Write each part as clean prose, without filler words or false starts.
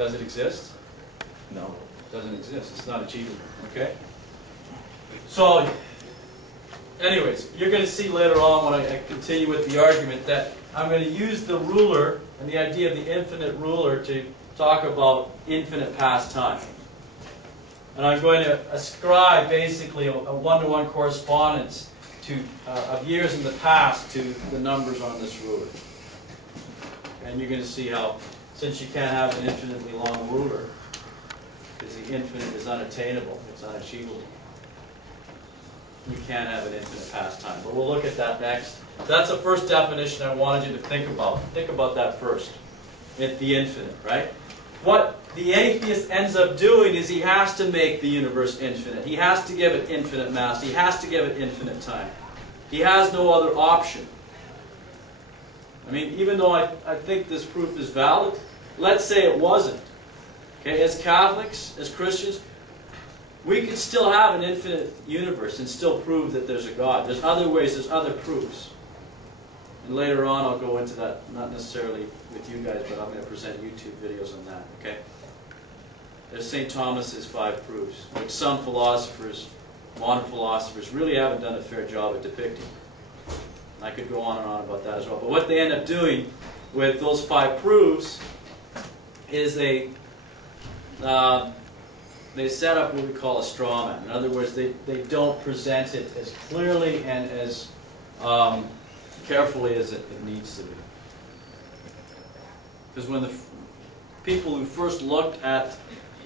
Does it exist? No. It doesn't exist. It's not achievable. Okay? So, anyways, you're going to see later on when I continue with the argument that I'm going to use the ruler and the idea of the infinite ruler to talk about infinite past time. And I'm going to ascribe basically a one-to-one correspondence to, of years in the past to the numbers on this ruler. And you're going to see how, since you can't have an infinitely long ruler, because the infinite is unattainable, it's unachievable, you can't have an infinite past time. But we'll look at that next. That's the first definition I wanted you to think about. Think about that first. The infinite, right? What the atheist ends up doing is he has to make the universe infinite. He has to give it infinite mass. He has to give it infinite time. He has no other option. I mean, even though I think this proof is valid, let's say it wasn't. Okay, as Catholics, as Christians, we could still have an infinite universe and still prove that there's a God. There's other ways, there's other proofs. And later on I'll go into that, not necessarily with you guys, but I'm going to present YouTube videos on that, okay? There's St. Thomas's 5 proofs, which some philosophers, modern philosophers, really haven't done a fair job at depicting. And I could go on and on about that as well. But what they end up doing with those 5 proofs is they set up what we call a straw man. In other words, they don't present it as clearly and as carefully as it needs to be. Because when the people who first looked at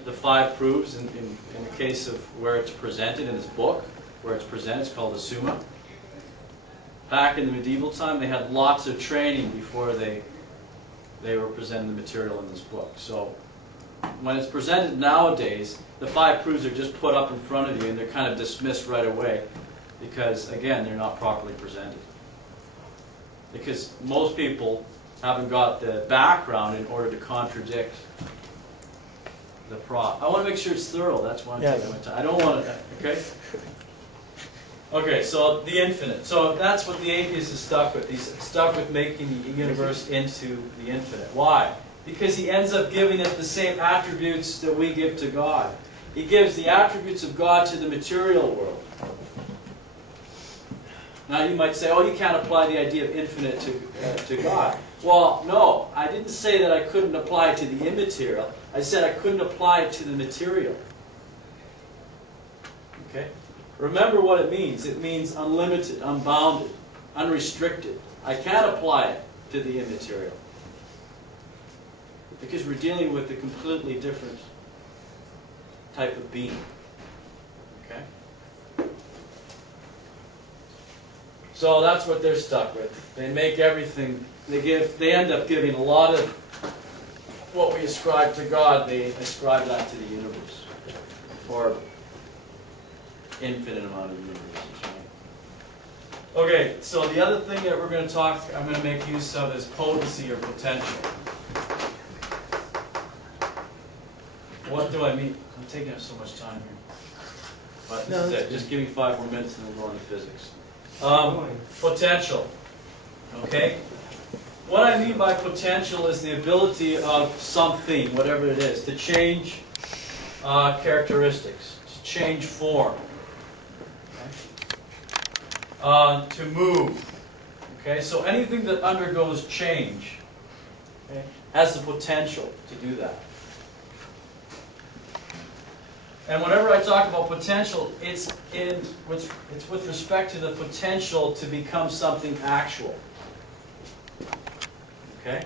the 5 proofs, in the case of where it's presented in this book, where it's presented, it's called the Summa. Back in the medieval time, they had lots of training before they were presenting the material in this book. So when it's presented nowadays, the 5 proofs are just put up in front of you and they're kind of dismissed right away because, again, they're not properly presented. Because most people haven't got the background in order to contradict the prop. I want to make sure it's thorough. That's why I'm taking my time. I don't want to, okay? Okay, so the infinite. So that's what the atheist is stuck with. He's stuck with making the universe into the infinite. Why? Because he ends up giving it the same attributes that we give to God. He gives the attributes of God to the material world. Now you might say, oh, you can't apply the idea of infinite to God. Well, no, I didn't say that I couldn't apply it to the immaterial. I said I couldn't apply it to the material. Okay? Remember what it means. It means unlimited, unbounded, unrestricted. I can't apply it to the immaterial. Because we're dealing with a completely different type of being. Okay? So that's what they're stuck with. They make everything, they end up giving a lot of what we ascribe to God, they ascribe that to the universe. Or infinite amount of universes. Right? Okay, so the other thing that we're going to talk, I'm going to make use of is potency or potential. What do I mean? I'm taking up so much time here. But this is it. Just give me 5 more minutes and we'll go on to physics. Potential. Okay? What I mean by potential is the ability of something, whatever it is, to change characteristics, to change form, okay? To move. Okay? So anything that undergoes change, okay, has the potential to do that. And whenever I talk about potential, it's with respect to the potential to become something actual. Okay?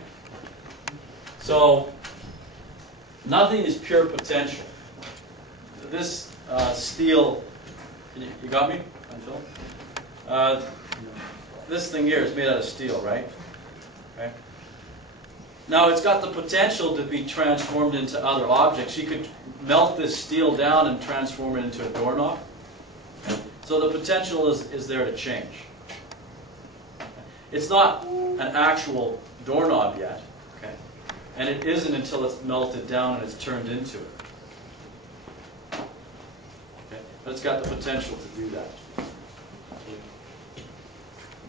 So, nothing is pure potential. This steel, you got me? Phil? This thing here is made out of steel, right? Okay. Now it's got the potential to be transformed into other objects. You could melt this steel down and transform it into a doorknob. So the potential is there to change. It's not an actual doorknob yet, okay? And it isn't until it's melted down and it's turned into it. Okay? But it's got the potential to do that.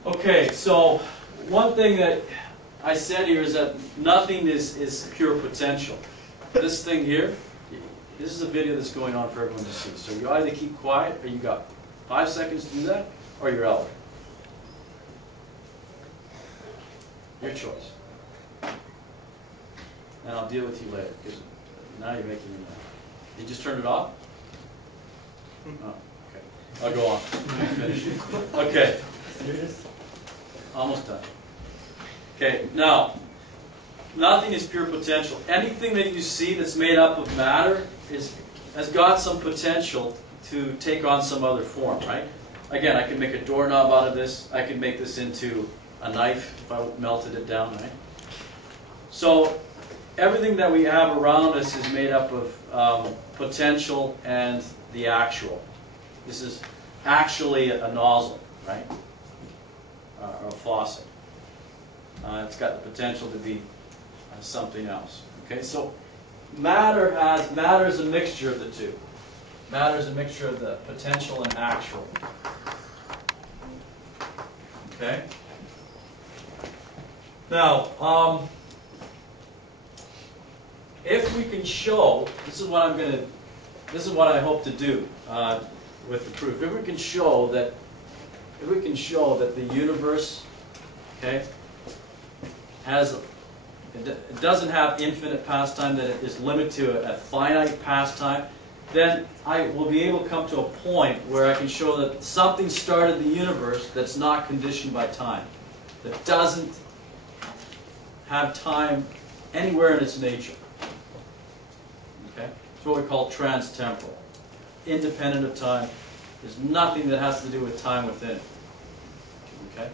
Okay, so one thing that I said here is that nothing is pure potential. this thing here, this is a video that's going on for everyone to see. So you either keep quiet, or you got 5 seconds to do that, or you're out. Your choice. And I'll deal with you later, because now you're making me mad. You just turned it off? Oh, okay. I'll go on. Finish. Okay. Almost done. Okay, now, nothing is pure potential. Anything that you see that's made up of matter has got some potential to take on some other form, right? Again, I can make a doorknob out of this. I can make this into a knife if I melted it down, right? So, everything that we have around us is made up of potential and the actual. This is actually a nozzle, right? Or a faucet. It's got the potential to be something else. Okay, so matter is a mixture of the two. Matter is a mixture of the potential and actual. Okay. Now, if we can show, this is what I hope to do with the proof. If we can show that the universe, okay, it doesn't have infinite pastime, that it is limited to a finite pastime, then I will be able to come to a point where I can show that something started the universe that's not conditioned by time, that doesn't have time anywhere in its nature. Okay? It's what we call trans-temporal. Independent of time. There's nothing that has to do with time within it. Okay?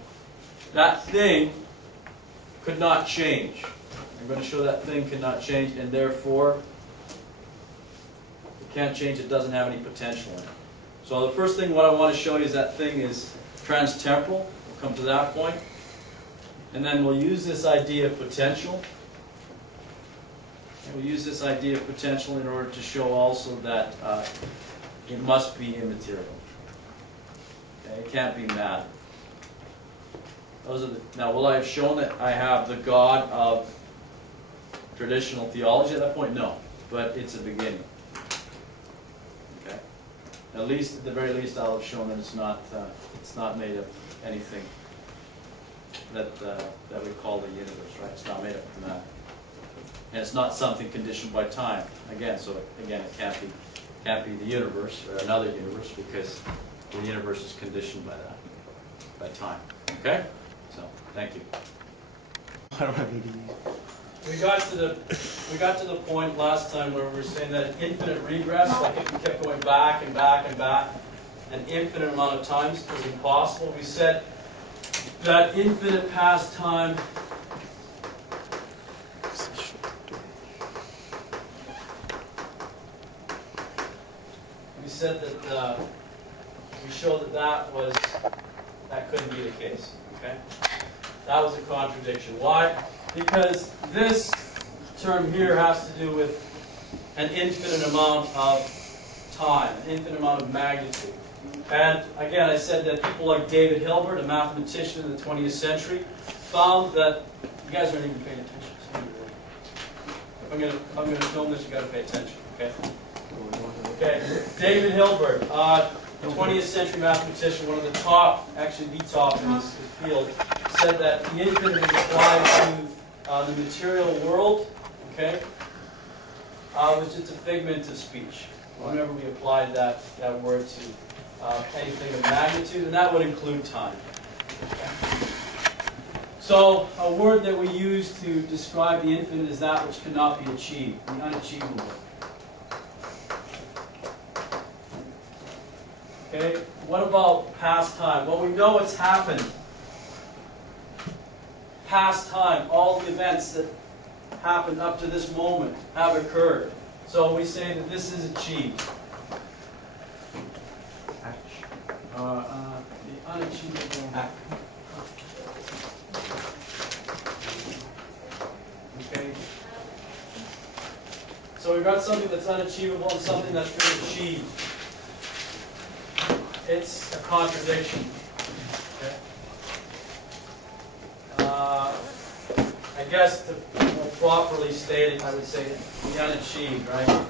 That thing could not change. I'm going to show that thing cannot change, and therefore it can't change. It doesn't have any potential in it. So the first thing what I want to show you is that thing is trans-temporal. We'll come to that point. And then we'll use this idea of potential. And we'll use this idea of potential in order to show also that it must be immaterial. Okay? It can't be matter. Now, will I have shown that I have the God of traditional theology at that point? No, but it's a beginning. Okay, at the very least, I'll have shown that it's not made of anything that we call the universe, right? It's not made up of matter, and it's not something conditioned by time. Again, it can't be the universe or another universe, because the universe is conditioned by that, by time. Okay. So, thank you. I don't have any. We got to the point last time where we were saying that an infinite regress, like if we kept going back and back and back, an infinite amount of times is impossible. We said that infinite past time we said that we showed that couldn't be the case. Okay? That was a contradiction. Why? Because this term here has to do with an infinite amount of time, an infinite amount of magnitude. And again, I said that people like David Hilbert, a mathematician in the 20th century, found that you guys aren't even paying attention. If I'm gonna film this, you got to pay attention. Okay? Okay. David Hilbert, 20th century mathematician, one of the top, actually the top in his field, said that the infinite is applied to the material world, okay, was just a figment of speech. Whenever we applied that word to anything of magnitude, and that would include time. Okay. So a word that we use to describe the infinite is that which cannot be achieved, the unachievable. Okay, what about past time? Well, we know it's happened. Past time, all the events that happened up to this moment have occurred. So we say that this is achieved. The unachievable act. Okay. So we've got something that's unachievable and something that's been achieved. It's a contradiction. Okay. I guess to properly stated, I would say the unachieved, right?